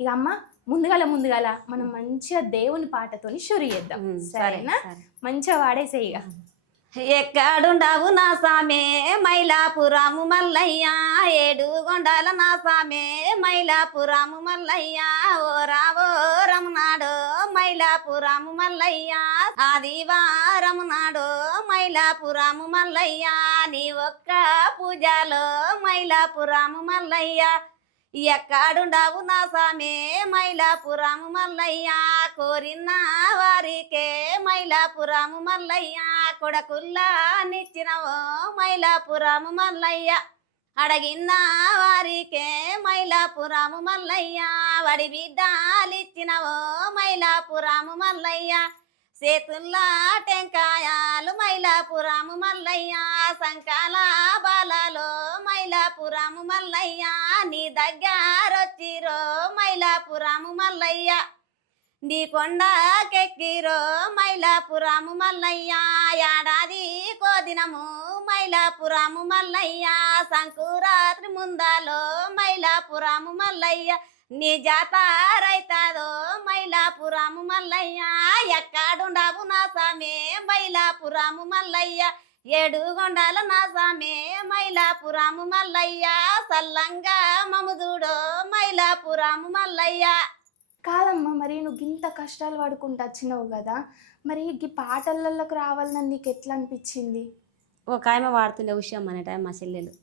ఇక అమ్మ ముందుగాల మనం మంచిగా దేవుని పాటతోని షురు చేద్దాం సరేనా? మంచిగా వాడేసే ఇక. ఎక్కడుండవు నా సామే మైలాపురాము మల్లయ్య, ఏడు గొండాల నా సామే మైలాపురాము మల్లయ్య, ఓ రావో రమనాడో మైలాపురాము మల్లయ్య, ఆదివారము నాడో మైలాపురాము మల్లయ్య, నీ ఒక్క పూజలో మైలాపురాము మల్లయ్య. ఎక్కడుండవు నా సామే మైలాపురాము మల్లయ్య, కోరిన వారికే మైలాపురాము మల్లయ్య, కొడకుల్లా నిచ్చినవో మైలాపురాము మల్లయ్య, అడగిన వారికే మైలాపురాము మల్లయ్య, వడి బిడ్డలిచ్చినవో మైలాపురాము మల్లయ్య, చేతుల్లా టెంకాయాలు మైలాపురాము మల్లయ్య, సంకాల బాలలో మైలాపురాము మల్లయ్య, నీ దగ్గరొచ్చిరో మైలాపురాము మల్లయ్య, నీ కొండకెక్కిరో మైలాపురాము మల్లయ్య, ఏడాది కోదినము మైలాపురాము మల్లయ్య, సంకురాత్రి ముందాలో మైలాపురాము మల్లయ్య, నీ జాతరైతాదో మైలాపురాము మల్లయ్య, ఎక్కడుండవు నా సామే మైలాపురాము మల్లయ్య, ఏడు గొండాల నా సామే మైలాపురాము మల్లయ్య, సల్లంగా మముదుడో మైలాపురాము మల్లయ్య. కాదమ్మా, మరి నువ్వు ఇంత కష్టాలు పడుకుంటూ వచ్చినావు కదా, మరి ఈ పాటలలోకి రావాలని నీకు ఎట్లా అనిపించింది? ఒక ఆమె వాడుతుండే విషయం అనే టైం మా చెల్లెలు,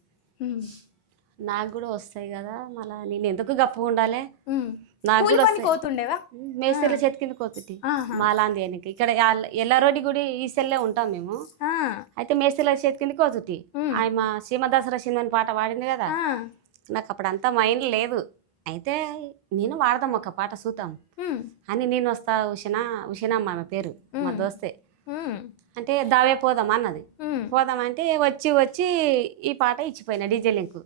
నాకు కూడా వస్తాయి కదా, మళ్ళీ నేను ఎందుకు గప్ప ఉండాలి, నాకు కూడా కోతుండేవా? మేస్తల చేతి కింద కోతుటి మాలాంది ఆయనకి ఇక్కడ ఎల్లారెడ్డి గుడి ఈ సెల్లే ఉంటాం మేము. అయితే మేస్తల చేతి కింద కోతుటి ఆయన సీమ దసరా సినిమా పాట పాడింది కదా, నాకు అప్పుడు అంతా మైండ్ లేదు. అయితే నేను వాడదాం ఒక పాట చూద్దాం అని నేను వస్తా ఉషనమ్మ ఆమె పేరు మా దోస్తే, అంటే దావే పోదాం అన్నది. పోదామంటే వచ్చి ఈ పాట ఇచ్చిపోయినా డీజే లింకు.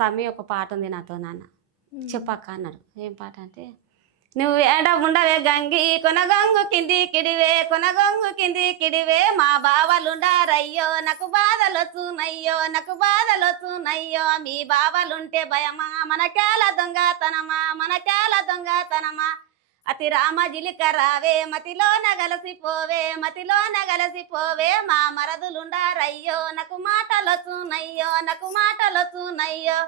తమ్మి ఒక పాట ఉంది నాతో నాన్న చెప్పక్క అన్నాడు. ఏం పాట అంటే, నువ్వు ఏడ ఉండవే గంగి కొనగంగు కింది కిడివే, కొనగంగు కింది కిడివే, మా బావలుండారయ్యో నాకు బాధలొచ్చునయ్యో, నాకు బాధలొచ్చునయ్యో, మీ బావలుంటే భయమా మనకేల దొంగతనమా, మనకేల దొంగతనమా, అతి రామ జిలికరావే మతిలోన గలసిపోవే, మతిలోన గలసిపోవే, మా మరదులుండారయ్యో నాకు మాటలొచ్చునయ్యో, నాకు మాటలొచ్చునయ్యో,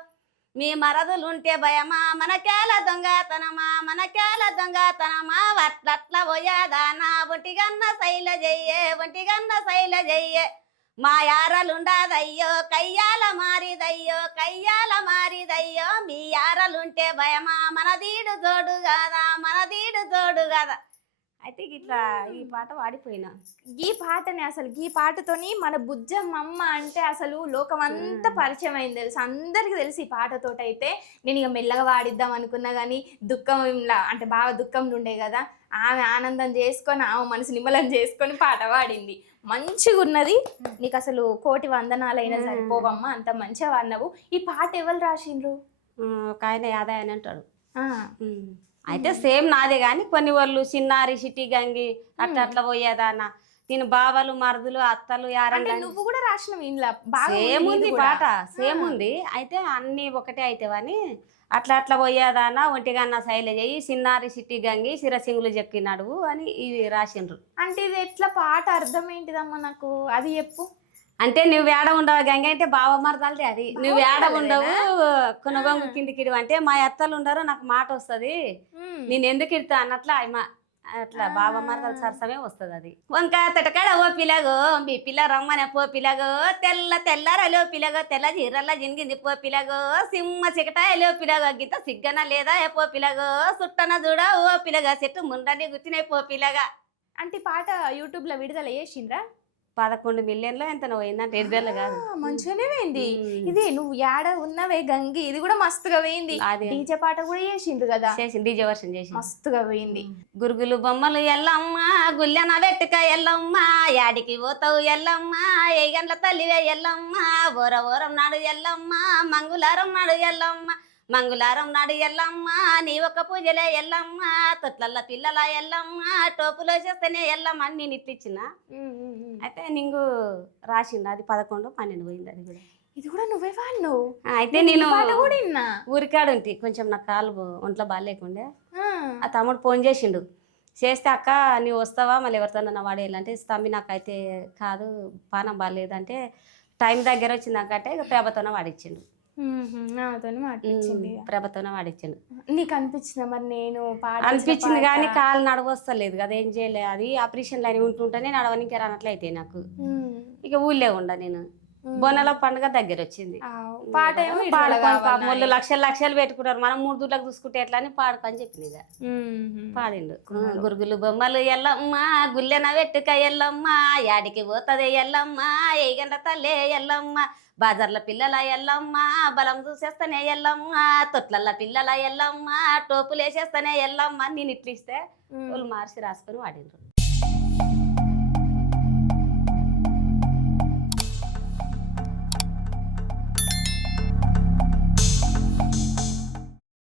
మీ మరదులుంటే భయమా మనకేల దొంగతనమా, మనకేల దొంగతనమా, అట్లట్ల పోయేదానా ఒంటిగన్న శైలజయ్యే, ఒంటిగన్న శైలజయ్యే, మా యారలుండదయ్యో కయ్యాల మారిదయ్యో, కయ్యాల మారిదయ్యో, మీ యారలుంటే భయమా మనదీడు జోడు కదా, మనదీడు జోడు కదా. అయితే ఇట్లా ఈ పాట వాడిపోయినా. ఈ పాటని అసలు ఈ పాటతోని మన బుజ్జమ్మ అంటే అసలు లోకం అంతా పరిచయం అయింది తెలుసు, అందరికి తెలిసి ఈ పాటతోటి. అయితే నేను ఇక మెల్లగా వాడిద్దాం అనుకున్నా కానీ దుఃఖంలా అంటే బాగా దుఃఖంలో ఉండే కదా, ఆమె ఆనందం చేసుకొని ఆమె మనసు నిమ్మలం చేసుకొని పాట పాడింది. మంచిగా ఉన్నది, నీకు అసలు కోటి వందనాలైనా సరిపోవమ్మా, అంత మంచిగా వాడినావు. ఈ పాట ఎవరు రాసిండ్రు? ఒక ఆయన యాదయ్య అని అంటాడు. అయితే సేమ్ నాదే కానీ కొన్ని వాళ్ళు చిన్నారి సిటీ గంగి అట్లా అట్లా పోయేదాన్న, నేను బావలు మరుదులు అత్తలు యారంటే నువ్వు కూడా రాసినవి ఇంట్లో సేమ్ ఉంది పాట, సేమ్ ఉంది. అయితే అన్ని ఒకటే అయితేవని అట్లా అట్లా పోయేదానా ఒంటిగన్న శైలజ చిన్నారి సిట్టి గంగి సిరసింగులు చెక్కినాడు అని ఇవి రాసిండ్రు. అంటే ఇది ఎట్లా పాట అర్థం ఏంటిదమ్మా నాకు అది చెప్పు. అంటే నువ్వు ఏడ ఉండవు గంగ అంటే బావ మరదాలది అది, నువ్వు ఏడ ఉండవు కొనగొంగు కిందికి అంటే మా అత్తలు ఉండరు నాకు మాట వస్తుంది, నేను ఎందుకు ఇడతా అన్నట్లా అట్లా బావ మరదలు సరసమే వస్తుంది అది. వంక తటకాడ ఓ పిల్లగో మీ పిల్ల రమ్మనే పో పిల్లగో, తెల్ల తెల్లరలో పిల్లగో, తెల్ల జీరల్లా జినిగింది పో పిల్లగో, సింహ చికటాయలో పిల్లగో, గిత్త సిగ్గన లేదా పో పిల్లగో, సుట్టన చూడ ఓ పిల్లగా, చెట్టు ముండని గుచ్చినాయి పో పిల్లగా. అంటే పాట యూట్యూబ్ లో విడుదల చేసిండ్రా? 11 మిలియన్లో ఎంత పోయిందంటే 7 కాదు, మంచిగానే పోయింది. ఇది నువ్వు యాడ ఉన్నవే గంగి ఇది కూడా మస్తుగా పోయింది. డీజే పాట కూడా చేసిండ్రు కదా, డీజే వర్షన్ చేసి మస్తుగా పోయింది. గురుగులు బొమ్మలు ఎల్లమ్మ గుల్లెన వెట్టుక ఎల్లమ్మ, యాడికి పోతావు ఎల్లమ్మ, ఏ గంటల తల్లివే ఎల్లమ్మ, ఓరం నాడు ఎల్లమ్మ, మంగుళారం నాడు ఎల్లమ్మ, మంగుళారం నాడు ఎల్లమ్మ, నీ ఒక్క పూజలే ఎల్లమ్మ, తొట్లల్ల పిల్లల ఎల్లమ్మ, టోపులో చేస్తేనే ఎల్లమ్మ అని నేను ఇట్లిచ్చిన. అయితే నీకు రాసిండు అది 11, 12 పోయింది అది కూడా. ఇది కూడా నువ్వే వాడినావు. అయితే ఈ నేను పాట కూడా విన్నా. ఊరికాడ ఉంటి కొంచెం నా కాలు ఒంట్లో బాగాలేకుండే. ఆ. ఆ తమ్ముడు ఫోన్ చేసిండు, చేస్తే అక్క నీవు వస్తావా మళ్ళీ ఎవరితోనన్నా వాడేయాలంటే తమ్మి నాకైతే కాదు పానం బాగాలేదంటే టైం దగ్గర వచ్చిందాకంటే ఇక ప్రభతోనే వాడిచ్చిండు. నాతోని మాట్లాడించింది. ప్రభతోనే వాడిచ్చిండు. నీకు అనిపించిందా మరి నేను పాట అనిపించింది కానీ కాలు నడవస్తలేదు కదా, ఏం చేయలే. అది ఆపరేషన్ లైన్ ఉంటుంటేనే నడవనికి రానట్లయితే నాకు ఇక ఊళ్ళే ఉండ నేను. బోనాల పండుగ దగ్గర వచ్చింది. పాట ఏమో వాళ్ళు లక్షలు పెట్టుకుంటారు, మనం 3 దూర్లకు చూసుకుంటే ఎట్లా అని పాడుకని చెప్పింది. ఇక పాడిండు. గురుగులు బొమ్మలు ఎల్లమ్మ గుల్లెన వెట్టుక ఎల్లమ్మ యాడికి పోతుంది ఎల్లమ్మ ఏగండ తల్లే ఎల్లమ్మ బాజర్ల పిల్లల ఎల్లమ్మ బలం చూసేస్తానే ఎల్లమ్మ తొట్లల్ల పిల్లల ఎల్లమ్మ టోపులేసేస్తానే ఎల్లమ్మ నేను ఇట్లిస్తే వాళ్ళు మార్చి రాసుకొని వాడిండ్రు.